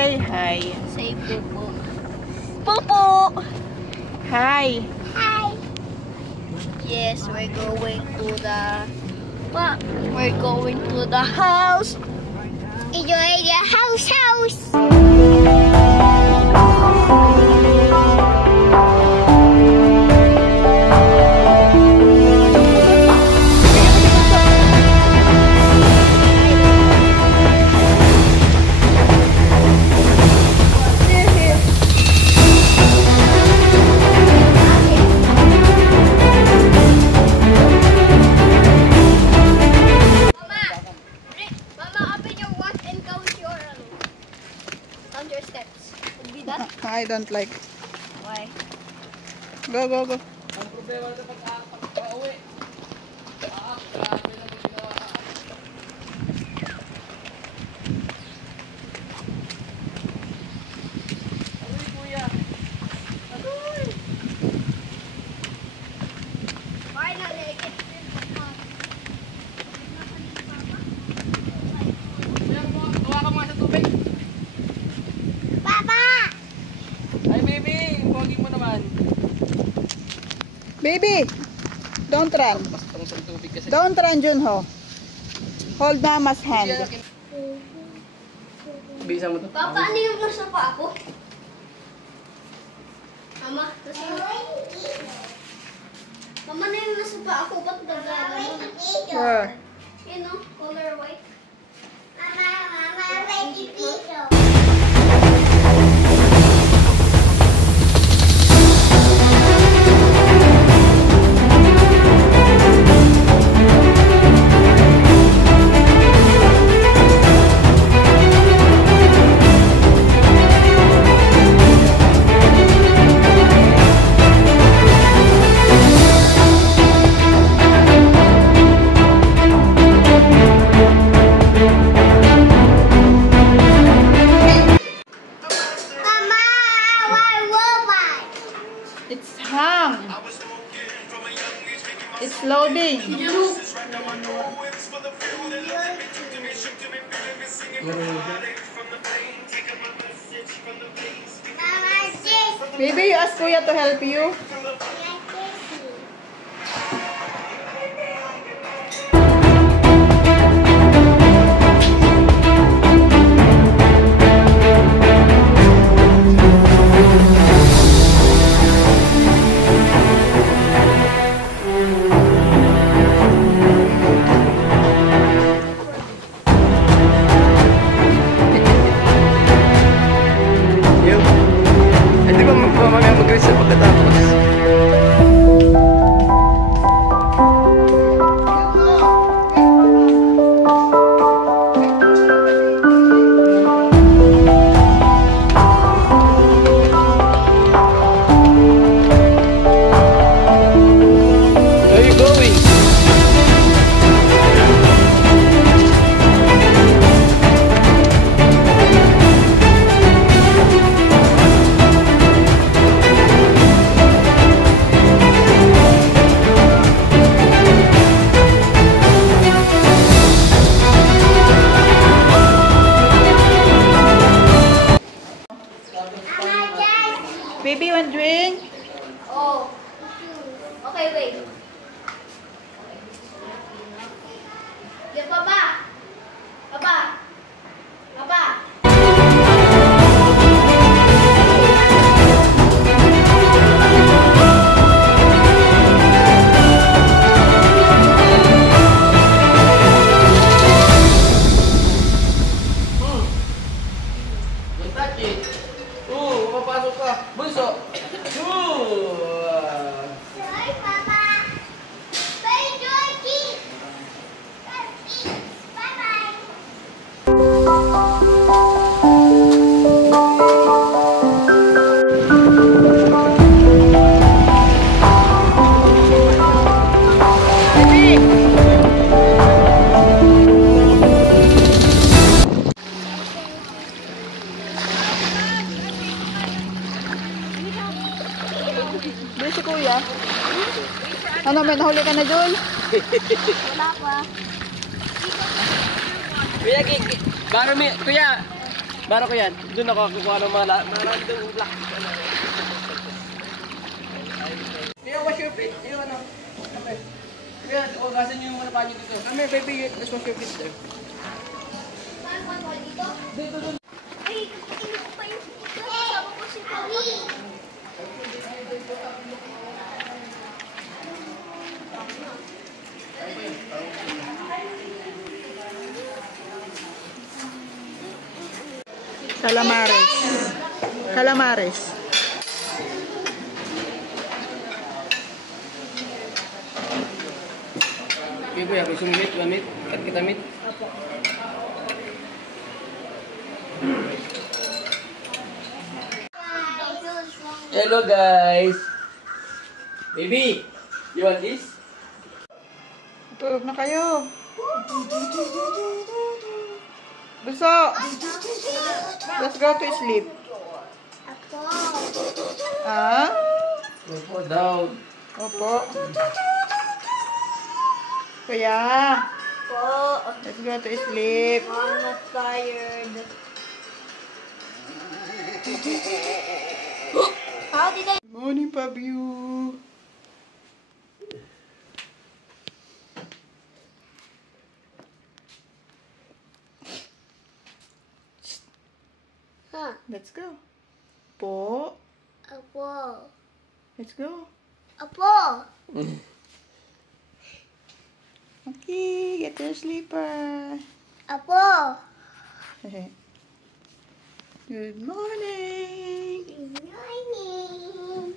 Say hi. Say Popo. Popo! Hi. Hi. Yes, we're going to the... What? We're going to the house. Enjoy the house. Your steps. Would be that? I don't like. Why? Go. Ang problema sa pag-uwi. Aroy, kuya. Aroy. Finally, I get Tuwa ka mga sa tubig. Papa! Ay, baby. Pogi mo naman. Baby, don't run. Bastong sa tubig kasi. Don't run, Junho. Hold Mama's hand. Bisa mo to? Papa, ano yung nasa pa ako? Mama, nasa Mama, ano yung nasa pa ako? Ba't nagdala mo? Where? You know, color white. Mama, ready pizza. It's hung. It's loading. Baby, you ask Kuya to help you. Di ba mamaya mag-release sa pagkatapos? Where are you going? Baby, you want drink? Oh. Okay, wait. Yeah, Papa. Papa. Papa. Don't touch it. Mapapasok ka. Bunso. Sorry, Papa. Bye, Georgie. Bye-bye. Dito si Kuya. Ano, may nahuli ka na, Jul? Wala pa. Kuya, kuya, Bara ko yan. Doon ako kukuha ng mga random black. Kaya wash your feet. Yung ano. Okay. Kaya ugasan niyo yung mga panyo dito. Kami, baby, let's wash your feet there. Dito, doon. Ay, ino ko pa yung kasama ko si Papa. Calamares. Calamares. Okay, boy, ako sumimit, mamit. Kat kita mit. Hello, guys. Baby, you want this? Tulog na kayo. Buso. Let's go to sleep. Ah? Opo, down. Opo. Kuya. Po, Let's go to sleep. I'm not tired. How did I... Morning, Pabyu. Huh? Let's go. Po. Apo. Let's go. Apo. Okay, get your sleeper. Apo. Good morning. Good morning.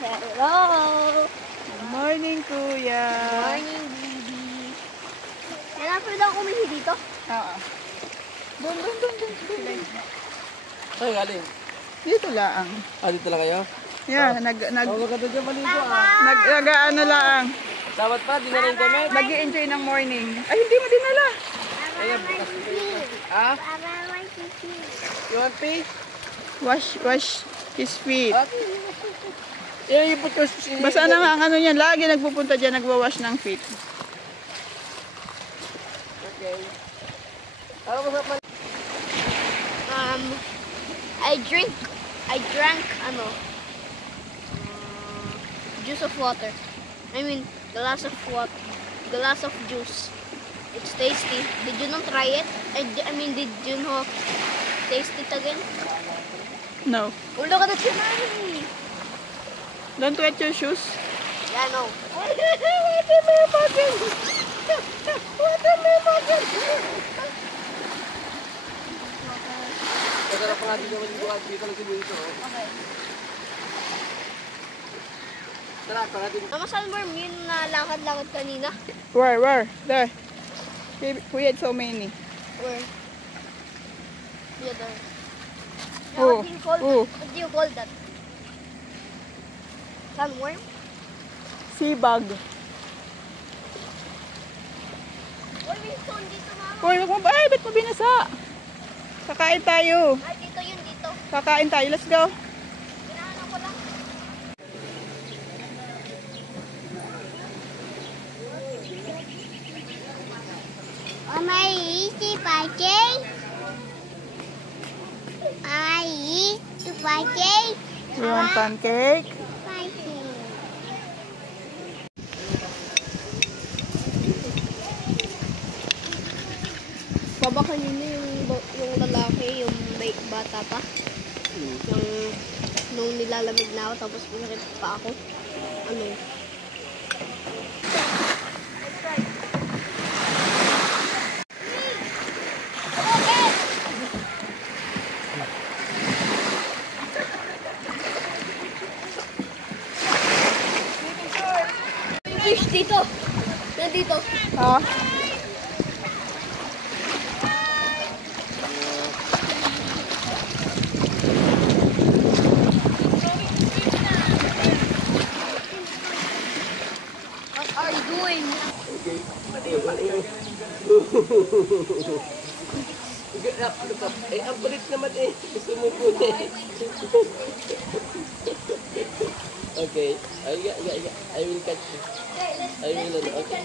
Hello. Good morning, Kuya. Morning, baby. Kailangan daw kumihi dito? Oo. Dun. Saan galing? Dito lang. Ah, dito lang kayo? Yeah, Tawag ka doon dyan, maligo ah. nag-ano lang. Dapat pa, di na rin damit. Nag-i-enjoy ng morning. Ay, hindi mo dinala. Ayan, bukas ko yun. Ah? You want pee? Wash his feet. Ah? Ipot ko si... Basta na nga ang ano yan, lagi nagpupunta dyan, nagwawash ng feet. Okay. Ano ko sa I drank juice of water. I mean, glass of juice. It's tasty. Did you not try it? Did you not taste it again? No. Oh, look at the tsunami. Don't wet your shoes. Yeah, no. Masarap pa nga dito maligo at dito lang siguro ito. Okay. Tara, pa nga dito. Mama Salmorm, yun na lakad-lakad kanina. Where? There. We had so many. Where? Yeah, there. Oh, What do you call that? Sunworm? Sea bug. Uy, may stone dito, mama. Uy, wag mo ba? Ay, ba't mo binasa? Kakain tayo. Ay, dito yun, dito. Kakain tayo. Let's go. Pinahanap ko lang. May easy pancake. You want pancake? Baba kanina yung lalaki, yung bata pa. Nung nilalamig na ako, tapos pinakit pa ako. Ano? Fish dito. Nandito. Ha? What are you doing? Ang kulit naman eh. Gusto mo po eh. Okay. I will catch you. I will, okay.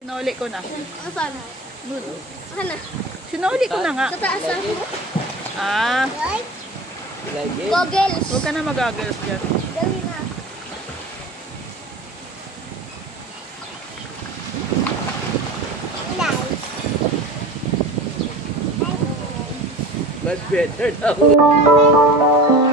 Sinuli ko na. Saan? Saan na? Sinuli ko na nga. Sa taas ako. Ah, Right? Lagi. Goggles. huwag ka na mag-goggles dyan. Dali na. Much better now.